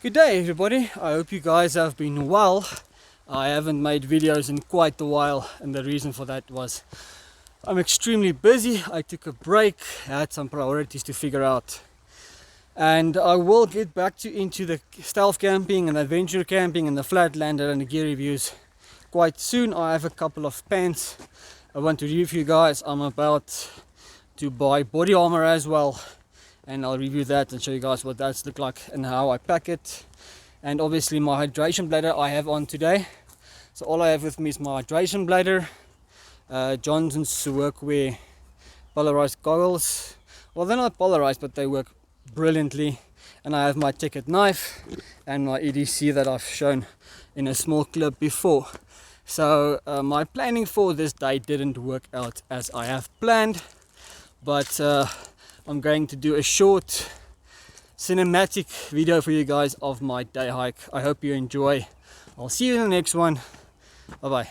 Good day everybody, I hope you guys have been well. I haven't made videos in quite a while, and the reason for that was I'm extremely busy. I took a break, had some priorities to figure out, and I will get back into the stealth camping and adventure camping and the flatlander and the gear reviews quite soon. I have a couple of pants I want to review for you guys. I'm about to buy body armor as well, and I'll review that and show you guys what that's look like and how I pack it. And obviously my hydration bladder I have on today. So all I have with me is my hydration bladder, Johnson's workwear polarized goggles. Well, they're not polarized, but they work brilliantly. And I have my ticket knife and my EDC that I've shown in a small clip before. So my planning for this day didn't work out as I have planned, but I'm going to do a short cinematic video for you guys of my day hike. I hope you enjoy. I'll see you in the next one. Bye bye.